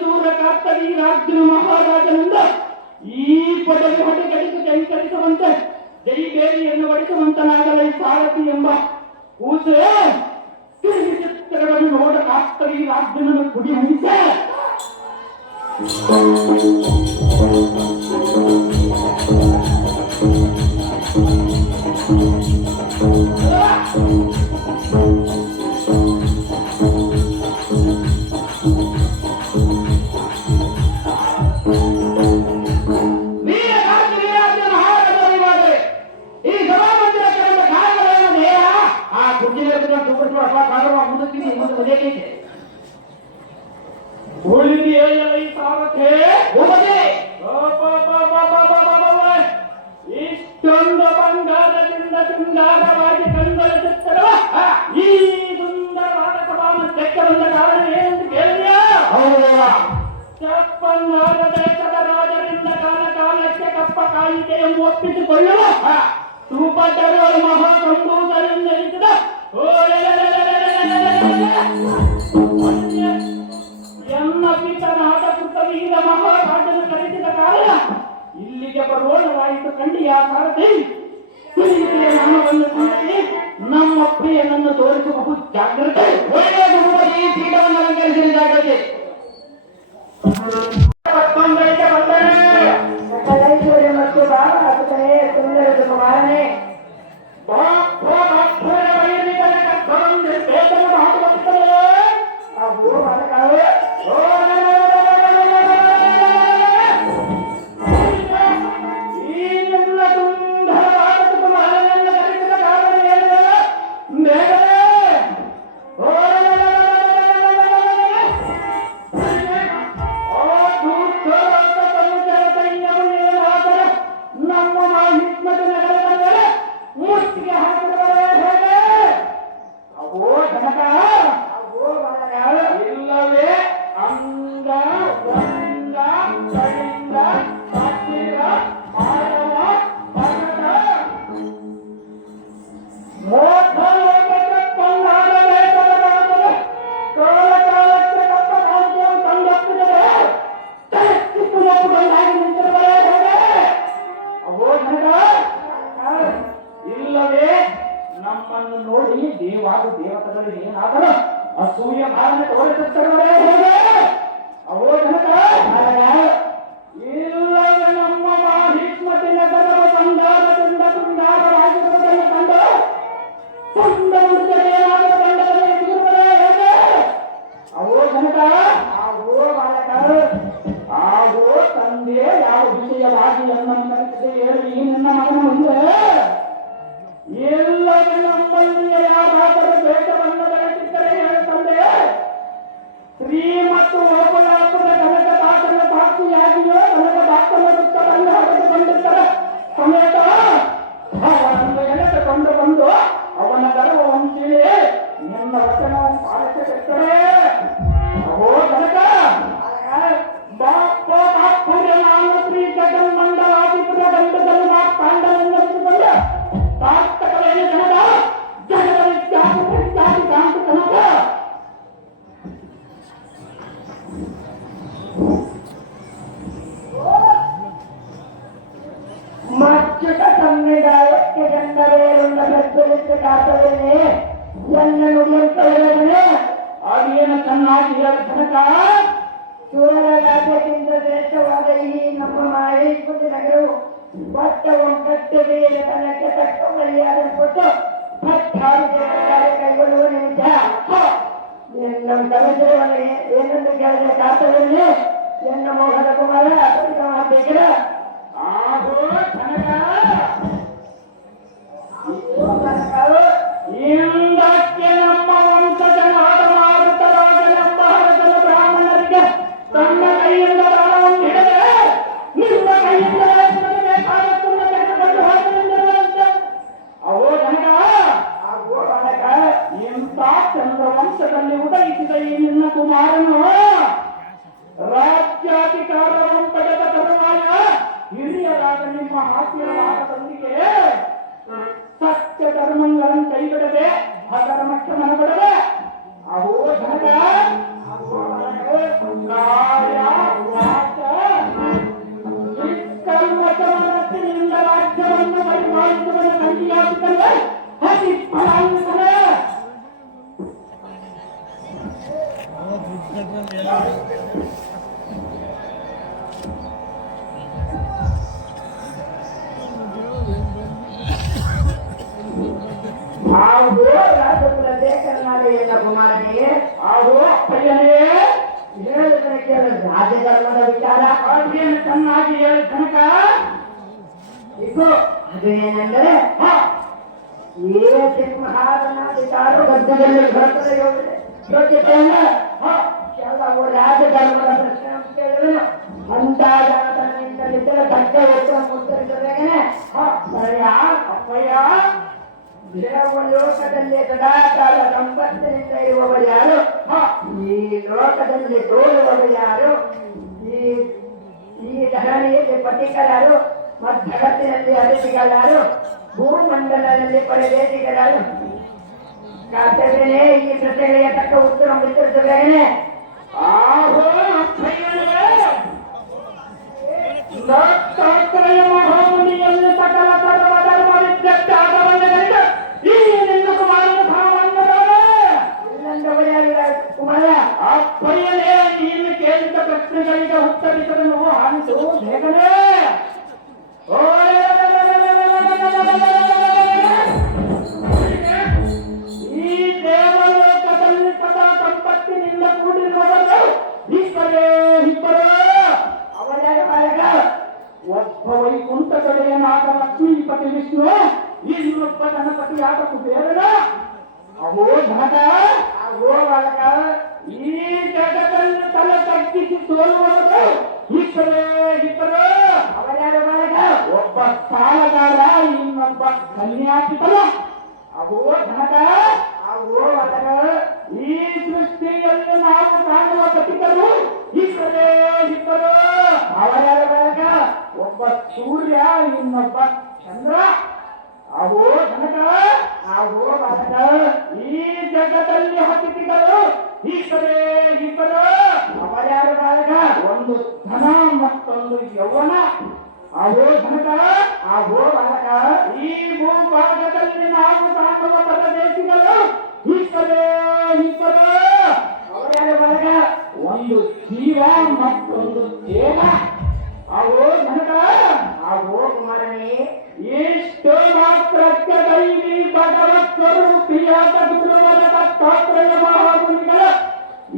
ಸೂರ ಕಾರ್ತವಿ ರಾಜ್ಯನ ಮಹಾರಾಜನಿಂದ ಈ ಪದವಿ ಹೊಟ್ಟೆ ಕಡಿದು ಕೈಕರಿಸುವಂತೆ ಜೈಬೇರಿಯನ್ನು ಬಡಿಸುವಂತನಾಗಲ ಈ ಸಾರಥಿ ಎಂಬ ಕೂಸೆ ಚಿತ್ರಗಳನ್ನು ನೋಡ ಕಾರ್ತವಿ ರಾಜ್ಯನನ್ನು ಕುಡಿ ಹಣಿಸೆ ಇಷ್ಟೊಂದು ಬಂಗಾರದಿಂದ ಶೃಂಗಾರವಾಗಿ ಕಂಗಳ ಚಿತ್ರವ ಈ ಸುಂದರವಾದ ಸಭಾವನ್ನು ತೆಕ್ಕ ಬಂದ ಕಾರಣ ಏನೆಂದು ಕೇಳಿದೆಯಾ? ಚಪ್ಪನ್ನಾದ ದೇಶದ ರಾಜರಿಂದ ಕಾಲಕ್ಕೆ ಕಪ್ಪ ಕಾಣಿಕೆಯನ್ನು ಒಪ್ಪಿಸಿಕೊಳ್ಳುವ ಸುಪಟರು ಮಹಾಸಂಭೂತರೆಂದೆನಿಸಿದ ಎನ್ನ ಪಿತನಾದ ಕೃತವೀರ ಮಹಾರಾಜನ ಕರೆಸಿದ ಕಾರಣ ಇಲ್ಲಿಗೆ ಬರೋಣವಾಯಿತು ಕಂಡಿಯ ಸಾರಥಿ. ನಾಮವನ್ನು ಸಂಗತಿ ನಮ್ಮ ಪ್ರಿಯನನ್ನು ತೋರಿಸಬಹುದು ಜಾಗ್ರತೆ. ಈ ಪೀಠವನ್ನು ಅಲಂಕರಿಸಿದ ಜಾಗ್ರತೆ ಮತ್ತು ಸುಂದರ ಕುಮಾರನೇ ಅಸೂಯ ಭಾವನೆ ತೋರಿಸುತ್ತಾರೆ. ಅವೋ ಜನಕ ಇಲ್ಲವೇ ನಮ್ಮ ಮಾಹಿಷ್ಮತಿ ನಗರವ ಸಂಧಾನದಿಂದ ಶೃಂಗಾರವಾಗಿರುವುದನ್ನು ಕಂಡು ಏನಾದರೂ ಕಂಡದಲ್ಲಿ ಎದುರುವುದೇ ಹೇಗೆ? ಅವೋ ಜನಕ ಆಗೋ ಬಾಲಕ ಆಗೋ ತಂದೆ ಯಾವ ವಿಷಯವಾಗಿ ಎನ್ನಂತೆ ಹೇಳಿ ನಿನ್ನ ಮಗನ ಮುಂದೆ ಎಲ್ಲವೇ ನಮ್ಮಲ್ಲಿಯೇ ಯಾರಾದರೂ ದ್ವೇಷವನ್ನು ಬೆಳೆಸಿದ್ದರೆ ಹೇಳುತ್ತಂದೆ ಶ್ರೀ ಮತ್ತು ಓಪಳಾಪುರ ಕನಕ ದಾಸನ ಸಾಕ್ಷಿಯಾಗಿಯೋ ಕನಕ ದಾಸನ ವೃತ್ತವನ್ನು ಹೊಡೆದುಕೊಂಡಿದ್ದರೆ ಸಮೇತ ಅವನನ್ನು ಎಳೆದುಕೊಂಡು ಬಂದು ಅವನ ಗರ್ವವಂತಿಯೇ ನಿನ್ನ ವಚನವನ್ನು ಪಾಲಿಸಬೇಕೇ. ಅವೋ ಕನಕ ಬಾಪೂರ್ಯ ನಾನು ಶ್ರೀ ಜಗನ್ಮಂಡಲಾಧಿಪುರ ಗಂಧದಲ್ಲಿ ಪಾಂಡವನ್ನೆಂದುಕೊಂಡ ಸಾರ್ಥಕವೇನು ಜನದ ಜಗದ ವಿಖ್ಯಾತಿ ಪ್ರಖ್ಯಾತಿ ಕಾಂತಿ ಕನಕ ಮಚ್ಚುಟ ಸನ್ನಿಧಾನಕ್ಕೆ ಗಂಡವೇರುಳ್ಳ ಪ್ರಚಲಿತ ಕಾತಲೇನೆ ಎನ್ನ ನುಡಿಯಂತ ಹೇಳಿದನೆ ಅದೇನು ಚೆನ್ನಾಗಿ ಜನಕ ಸುರರ ರಾಜ್ಯದಿಂದ ಶ್ರೇಷ್ಠವಾದ ಈ ನಮ್ಮ ಮಹೇಶ್ವರಿ ನಗರವು ಭತ್ತವು ಕಟ್ಟೆಗೆ ತನಕ್ಕೆ ತಕ್ಕ ಮರ್ಯಾದೆಪಟ್ಟು ಕೈಗೊಳ್ಳುವ ನಿಮಿಷ ನಮ್ಮ ಕವಿತೆಯನ್ನು ಏನೆಂದು ಕೇಳಿದ ಕಾತಲಲ್ಲಿ ಎನ್ನ ಮೋಹದ ಕುಮಾರ ಬೇಕಿರ ಹಿಂದಕ್ಕೆ ನಮ್ಮ ವಂಶಜನಾದ ಮಾರುತರಾಜನೆಂಬ ಹರಸನ ಬ್ರಾಹ್ಮಣರಿಗೆ ತನ್ನ ಕೈಯಿಂದ ದಾನವನ್ನು ಹಿಡಿದೆ ನಿಮ್ಮ ಕೈಯಿಂದ ಅವೋ ಜನಕ ಆಗೋ ಬಾಲಕ ಇಂಥ ಚಂದ್ರವಂಶದಲ್ಲಿ ಉದಯಿಸಿದ ಈ ನಿನ್ನ ಕುಮಾರನು ರಾಜ್ಯಾಧಿಕಾರವನ್ನು ಪಡೆದ ತರುವಾಯ ಹಿರಿಯರಾದ ನಿಮ್ಮ ಆತ್ಮೀಯರಾದದೊಂದಿಗೆ ಸತ್ಯ ಧರ್ಮಗಳನ್ನು ಕೈಬಿಡದೆ ಅಧರ್ಮಕ್ಕೆ ಮನಬಿಡದೆ. ಅವೋ ಜನಕ ಆವು ರಾಜಕುಲ ದೇಶನಾದ ಎಲ್ಲ ಕುಮಾರನಿಗೆ ಆವು ಅಪ್ಪಯ್ಯನೇ ಹೇಳಿದ್ರೆ ಕೇಳ ರಾಜಧರ್ಮದ ವಿಚಾರ ಅದೇನು ಚೆನ್ನಾಗಿ ಹೇಳ ತನಕ ಇದು ಅದು ಏನೆಂದರೆ ಏ ಸಿಂಹಾಸನಾಧಿಕಾರು ಗದ್ದೆಯಲ್ಲಿ ಬರುತ್ತದೆ ಯೋಗ್ಯತೆಯಲ್ಲ ಕೆಲವು ರಾಜಧರ್ಮದ ಪ್ರಶ್ನೆ ಅಂತ ಕೇಳಿದ್ರೆ ಅಂತ ಜಾತನಿಂದಲಿದ್ದರೆ ತಕ್ಕ ಉತ್ತರ ಮುತ್ತರಿಸಬೇಕೇನೆ ಸರಿಯಾ ಅಪ್ಪಯ್ಯ ಲೋಕದಲ್ಲಿ ಸದಾಕಾಲ ಸಂಪತ್ತಿನಿಂದ ಇರುವವರು ಯಾರು ಈ ಲೋಕದಲ್ಲಿ ತೋರುವವರು ಯಾರು ಈ ಧರಣಿಯಲ್ಲಿ ಪತಿಕರಾರು ಮತ್ತು ಜಗತ್ತಿನಲ್ಲಿ ಅತಿಥಿಗಳಾರು ಭೂಮಂಡಲದಲ್ಲಿ ಪರದೇಶಿಗರಾರು ಕರ್ತವ್ಯನೇ ಈ ಪ್ರಶ್ನೆಗಳಿಗೆ ತಕ್ಕ ಉತ್ತರ ಮುಚ್ಚರಿಸಬೇಕೇನೆ ಆಹೋ ಮಹಾಮುನಿಯಲ್ಲಿ ಸಕಲ ಸರ್ವ ಧರ್ಮ ವಿದ್ಯಾಗಮನಗಳಿಂದ ಈ ನಿನ್ನ ಕುಮಾರನ ಕುಮಾರ ಅಪ್ಪಯ್ಯನೇ ನೀನು ಕೇಳಿದ ಪ್ರಶ್ನೆಗಳಿಗೆ ಉತ್ತರಿಸಲು ಅಂಟು ಬೇಗನೆ ಈ ದೇವಲೋಕದಲ್ಲಿ ಸದಾ ಸಂಪತ್ತಿನಿಂದ ಕೂಡಿರುವವರು ಇಬ್ಬರು ಒಬ್ಬ ವೈಕುಂಠ ಕಡೆಯನಾದ ಲಕ್ಷ್ಮೀಪತಿ ವಿಷ್ಣು ಇನ್ನೊಬ್ಬ ಗಣಪತಿಯಾದ ಕುಬೇರನ ಅವೋ ಧನಕ ಅವೋ ಬಾಲಕ ಈ ಜಗದಲ್ಲಿ ತಲೆ ತಗ್ಗಿಸಿ ಸೋಲುವವರು ಇಬ್ಬರು ಅವರ್ಯಾರು ಬಾಲಕ ಒಬ್ಬ ಸಾಲಗಾರ ಇನ್ನೊಬ್ಬ ಕನ್ಯಾಪಿತನ ಅವೋ ಧನಕ ಅವೋ ಬಾಲಕ ಈ ಸೃಷ್ಟಿಯಲ್ಲಿ ನಾವು ಕಾಣುವ ಪತಿಕರು ಇಬ್ಬರು ಅವರ್ಯಾರು ಬಾಲಕ ಒಬ್ಬ ಸೂರ್ಯ ಇನ್ನೊಬ್ಬ ಚಂದ್ರ ಅವೋ ಧನಕ ಅವೋ ಬಾಲಕ ಈ ಜಗದಲ್ಲಿ ಅತಿಥಿಗಳು ಇಬ್ಬರು ಅವರ್ಯಾರು ಬಾಲಕ ಒಂದು ಧನ ಮತ್ತೊಂದು ಯೌವನ ಅವೋ ಧನಕ ಅವೋ ಬಾಲಕ ಈ ಭೂಭಾಗದಲ್ಲಿ ನಾವು ಕಾಣುವ ಪರದೇಶಿಗಳು ಇಬ್ಬರು ಅವರ್ಯಾರು ಬಾಲಕ ಒಂದು ಜೀವ ಮತ್ತೊಂದು ದೇಹ ಅವೋ ಧನಕ ಅವೋ ಕುಮಾರನೇ ಇಷ್ಟು ಮಾತ್ರಕ್ಕೆ ದೈವಿ ಭಗವತ್ ಸ್ವರೂಪಿಯಾದ ಗುರುವರ ದತ್ತಾತ್ರೇಯ ಮಹಾಮುನಿಗಳ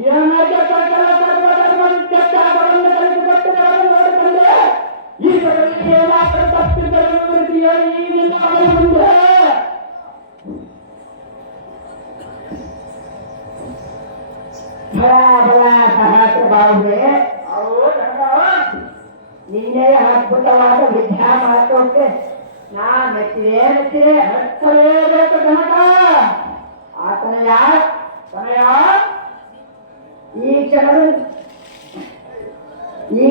ಯಮಜ ಸಕಲ ಸರ್ವಧರ್ಮ ವಿದ್ಯಾಗಮನ ಕಲಿಸಿಕೊಟ್ಟವರನ್ನು ನೋಡಿಕೊಂಡೆ ಇದರಲ್ಲಿ ಏನಾದರೂ ತಪ್ಪಿದ್ದರೂ ವೃತ್ತಿಯ ಈ ನಿನ್ನ ಮುಂದೆ ಸಹಸ್ರ ಬಾಹುವೆ ಅವೋ ಧನಕ ನಿನ್ನೆ ಅದ್ಭುತವಾದ ವಿದ್ಯಾ ಮಾತೋಕೆ ನಾ ಮೆಚ್ಚಿದೆ ಮೆಚ್ಚಲೇಬೇಕು ಧನಕ ಆತನಯ ಈ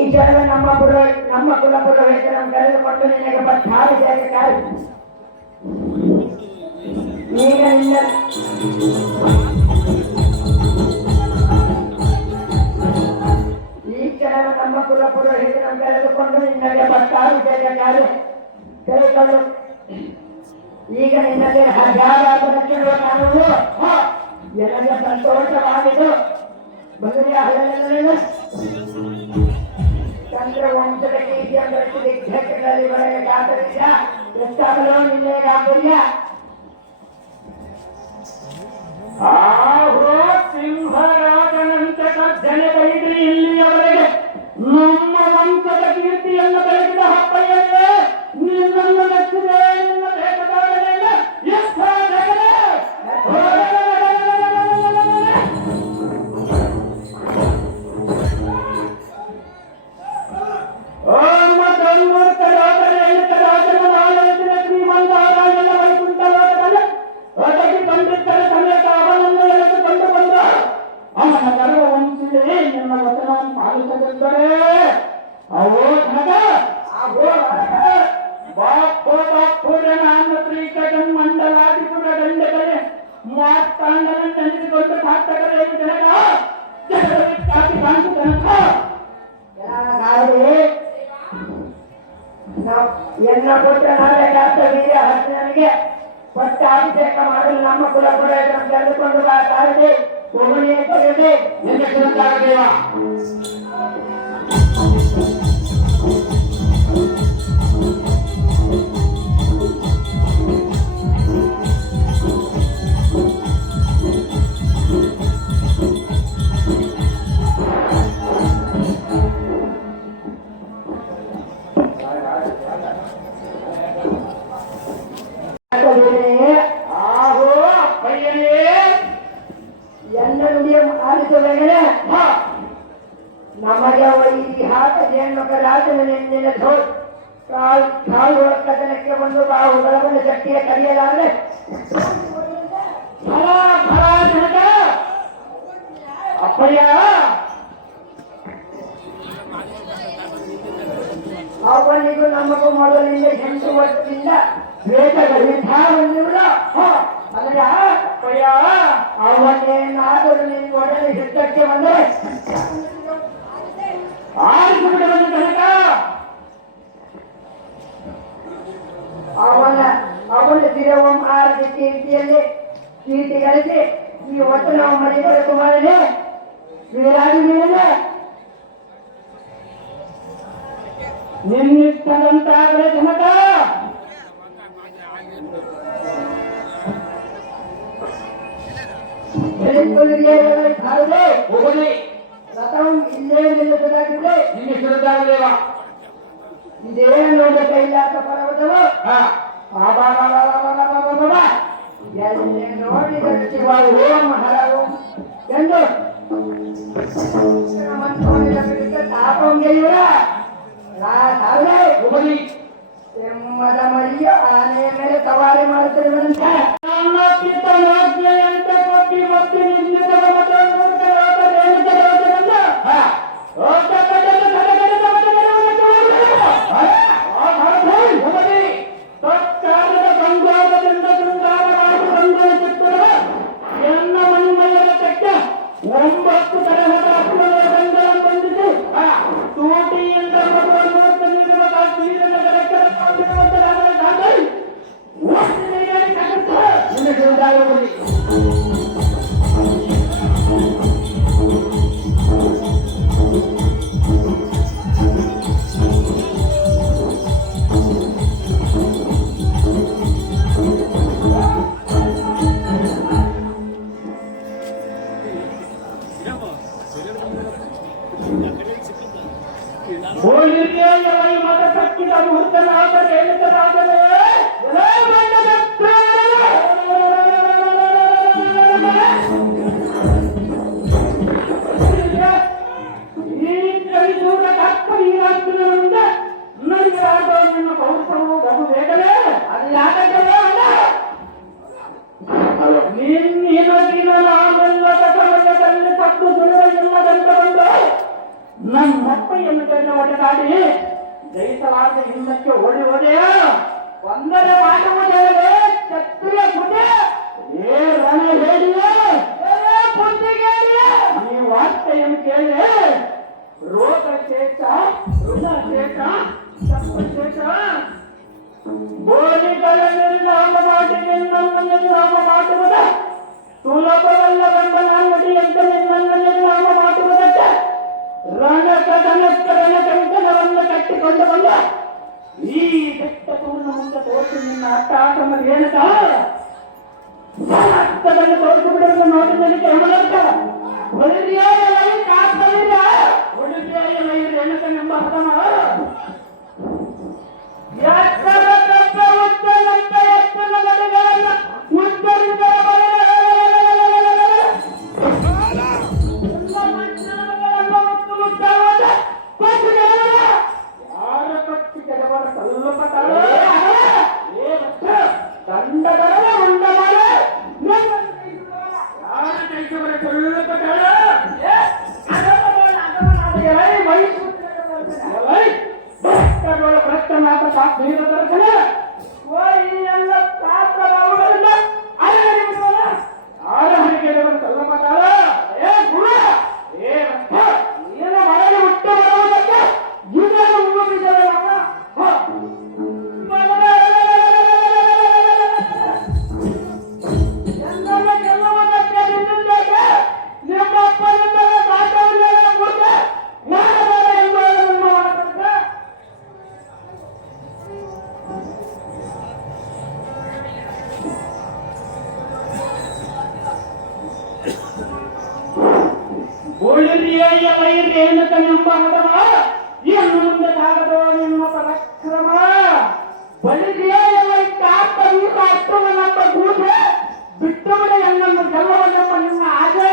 ಕ್ಷಣದ ನಮ್ಮ ಕುಲ ಪುರೋಹಿತರನ್ನು ಕರೆದುಕೊಂಡು ನಿನಗೆ ಪಟ್ಟಾಭಿಷೇಕ ಈಗ ನಿನ್ನ ನಮ್ಮ ಕುಲ ಪುರೋಹಿತರನ್ನು ಕರೆದುಕೊಂಡು ನಿನ್ನಗೆ ಪಟ್ಟಾಭಿಷೇಕ ಕರೆದುಕೊಂಡು ಈಗ ನಿನ್ನಲ್ಲಿ ಹಜಾರಾದ ಕೇಳುವ ಕಾರಣವು ನನಗೆ ಸಂತೋಷವಾಗಿದ್ದು ಬದಲಿಯ ಹಳೆಯ ಚಂದ್ರ ವಂಶದ ಕೀರ್ತಿಯ ದಿಗ್ಧಗಳಲ್ಲಿ ಬರೆಯ ಗಾತರಿಯ ಎಷ್ಟಾಗಲೋ ನಿನ್ನೆ ಗಾತರಿಯ ಆಹೋ ಸಿಂಹರಾಜನಂತೆ ಗರ್ಜನೆಗೈದ್ರಿ ಇಲ್ಲಿಯವರೆಗೆ ನಮ್ಮ ವಂಶದ ಕೀರ್ತಿಯನ್ನು ಬೆಳಗಿದ ಹಪ್ಪಯ್ಯನೇ ನಿನ್ನನ್ನು ಮೆಚ್ಚಿದೆ ನಿನ್ನ ಬೇಕಾದವರೇ ಎಷ್ಟ ಜಗನೇ ಅವೋ ಧನಕ ಅವೋ ಬಾಪುರ ನಾನು ಶ್ರೀಕಟನ್ ಮಂಡಲಾಧಿಪುರ ಗಂಡಕರೆ ಮಾರ್ತಾಂಡನ ನೆನೆಸಿಕೊಂಡು ಸಾರ್ಥಕರೇ ಜನಕ ಜಗದವಿಖ್ಯಾತಿ ಕಾಂತು ಜನಕ ಎನ್ನ ಪುತ್ರ ನಾಡಗಾತ ವೀರ್ಯ ಹರ್ಷನಿಗೆ ಪಟ್ಟಾಭಿಷೇಕ ಮಾಡಲು ನಮ್ಮ ಕುಲಪುರೋಹಿತರನ್ನು ಕರೆದುಕೊಂಡು ಬಾ ಸಾರದೆ ಹೋಗಲಿ ಅಂತ ಹೇಳಿದೆ ನಿನ್ನ ದೇವ. ನಮಗೆ ಇತಿಹಾಸ ರಾಜನೆಂದಿನ ಕಾಲು ಕಥನಕ್ಕೆ ಒಂದು ಬಾಹುಗಳನ್ನು ಶಕ್ತಿಯ ಕರೆಯಲಾದರೆ ಅಪ್ಪಯ್ಯ ಅವನಿಗೂ ನಮಗೂ ಮೊದಲಿಂದ 8 ವರ್ಷದಿಂದ ದ್ವೇಷಗಳಿಲ್ಲ. ಅದರ ಅಪ್ಪಯ್ಯ ಅವನೇನಾದರೂ ನಿನ್ನ ಒಡನೆ ಯುದ್ಧಕ್ಕೆ ಬಂದರೆ ಆರಿಸಿಬಿಡಬಂದ ತನಕ ಅವನ ಸ್ಥಿರವಂಹಾರದ ಕೀರ್ತಿಯಲ್ಲಿ ಕೀರ್ತಿ ಗಳಿಸಿ ಈ ಒಟ್ಟು ನಾವು ಮನೆಗಳ ಕುಮಾರನೇ ಶ್ರೀರಾಜವೀರನೇ ನಿನ್ನಿಷ್ಟದಂತಾಗಲೇ ತನಕ ಹೋಗಲಿ ರಥವನ್ನು ಇಲ್ಲೇ ನಿಲ್ಲಿಸದಾಗಿದೆ. ನಿಲ್ಲಿಸಿದ್ದಾಗಲೇವ ಇದೇ ನೋಡ ಕೈಲಾಸ ಪರ್ವತವು ಎಲ್ಲಿ ನೋಡಿದರೆ ಶಿವ ಓಂ ಹರವು ಎಂದು ತಾಪಂಗೆಯುವ ಹೋಗಲಿ ಸಿಂಹದ ಮರಿಯ ಆನೆಯ ಮೇಲೆ ಸವಾರಿ ಮಾಡುತ್ತಿರುವಂತೆ ನಮ್ಮಪ್ಪಯ್ಯನ್ನು ಕೈನ ಒಡೆದಾಡಿ ಜಯಿಸಲಾದ ಹಿಂದಕ್ಕೆ ಓಡಿ ಹೋದೆಯ ಒಂದರ ಮಾಡುವುದೇ ಕ್ಷತ್ರಿಯ ಕುಟೆ ಏ ರಣ ಹೇಳಿಯೇ ಈ ವಾರ್ತೆಯನ್ನು ಕೇಳಿ ರೋಗ ಶೇಷ ಋಣ ಶೇಷ ತಪ್ಪ ಶೇಷ ಗೋಲಿಗಳ ನಿರ್ನಾಮ ಮಾಡಿ ನಿನ್ನನ್ನು ನಿರ್ನಾಮ ಮಾಡುವುದ ಸುಲಭವಲ್ಲವೆಂಬ ನಾನುಡಿಯಂತೆ ನಿನ್ನನ್ನು ನಿರ್ನಾಮ ಮಾಡುವುದಕ್ಕೆ ರಣಕದನಕ್ಕರನ ಕಂಕಣವನ್ನು ಕಟ್ಟಿಕೊಂಡು ಬಂದ ಈ ಬೆಟ್ಟ ತೂರಿನ ಮುಂದೆ ತೋರಿಸಿ ನಿನ್ನ ಅಟ್ಟಾಟಮ ಏನಕ ರಕ್ತದಲ್ಲಿ ತೋರಿಸಿ ಬಿಡುವುದು ನೋಡಿ ನನಗೆ ಹೇಳಕ ಹೊಳಿದೆಯೇ ಕಾಸ್ತವಿಲ್ಲ ಹೊಳಿದೆಯೇ ಏನಕನೆಂಬ ಹದಮ ಎತ್ತರ ತಪ್ಪ ಉತ್ತರಂತ ಎತ್ತರ ನಡೆಗಳನ್ನು ಉತ್ತರಿಸಿದ ರೇಣುಕನೆಂಬ ಹದವ ಇನ್ನು ಮುಂದೆ ಸಾಗದೋ ನಿನ್ನ ಪರಾಕ್ರಮ ಬಳಿದೆಯೇ ಕಾಪ್ತ ಅಷ್ಟುವನೆಂಬ ಗೂಸೆ ಬಿಟ್ಟು ಬಿಡ ಎನ್ನನ್ನು ಗೆಲ್ಲವನೆಂಬ ನಿನ್ನ ಆಸೆ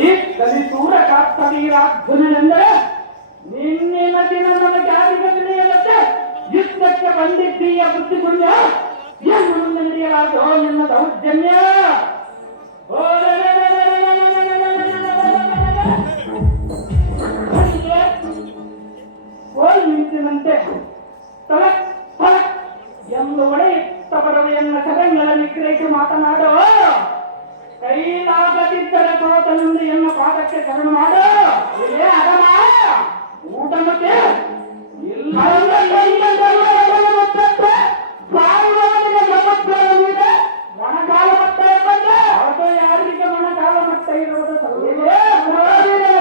ಈ ಕಲಿಸೂರ ಕಾಪ್ತವೀರಾಧ್ವನೆಂದರೆ ನಿನ್ನಿನ ದಿನ ನಮಗೆ ಆದಿಗತಿನೆಯಲ್ಲತ್ತೆ ಯುದ್ಧಕ್ಕೆ ಬಂದಿದ್ದೀಯ ಬುದ್ಧಿಗುಂಡ ಎಂದು ಮುಂದೆ ನಡೆಯಲಾದೋ ನಿನ್ನ ದೌರ್ಜನ್ಯ ಹೋಯ್ ನಿಂತಿನಂತೆ ತಲಕ್ ತಲಕ್ ಎಂದು ಒಡೆಯುತ್ತ ಬರವೆಯನ್ನ ಕದಂಗಳ ನಿಗ್ರಹಿಸಿ ಮಾತನಾಡೋ ಕೈಲಾಗದಿದ್ದರೆ ಸೋತನೆಂದು ಎನ್ನ ಪಾದಕ್ಕೆ ಶರಣು ಮಾಡು ಇಲ್ಲೇ ಅದಮ ಊಟ ಮತ್ತೆ ಇಲ್ಲ ಸಾಯುವವನಿಗೆ ಸಮಸ್ಯೆ ಮೊಣಕಾಲ ಮಟ್ಟ ಬಂದೆ ಅದು ಯಾರಿಗೆ ಮೊಣಕಾಲ ಮಟ್ಟ ಇರುವುದು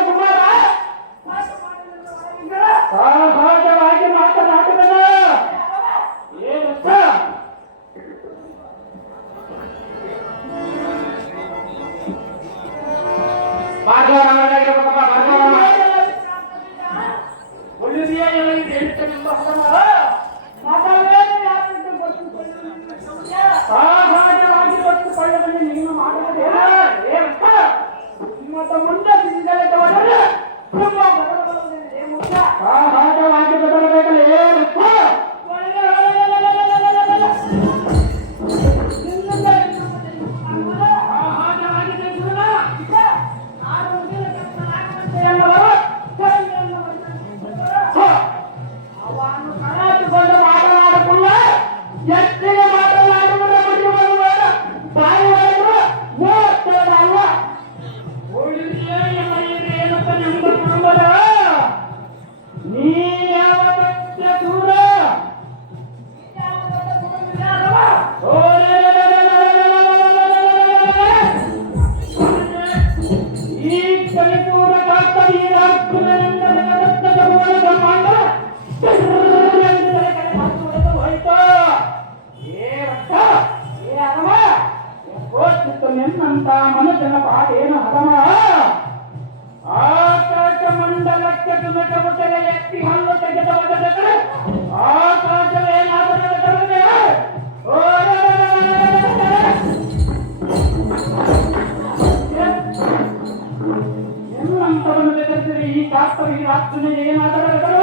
ಕುಮಾರ ಸಹಜವಾಗಿ ಮಾತನಾಡುವುದು ಏನಂತ ಸಹಜವಾಗಿ ಗೊತ್ತುಕೊಳ್ಳದಲ್ಲಿ ನೀನು ಮಾಡುವುದೇನ ಮುಂದೆ ಸಹಜವಾಗಿ ಬದಲಬೇಕಲ್ಲ ಏನಪ್ಪ ನಿನ್ನಂತ ಮನುಷ್ಯನ ಪಾಡೇನು ಹದಮ ಆಕಾಶ ಮಂಡಲಕ್ಕೆ ತುಮಕಬುಟ್ಟೆಗೆ ಎತ್ತಿ ಹಲ್ಲು ತೆಗೆದ ಒದಗದರೆ ಆಕಾಶವೇನಾದರೂ ತರದೆ ನಿನ್ನಂತವನ್ನು ಬೆದರಿಸಿದರೆ ಈ ಕಾಸ್ತರಿಗೆ ರಾತ್ರಿ ಏನಾದರೂ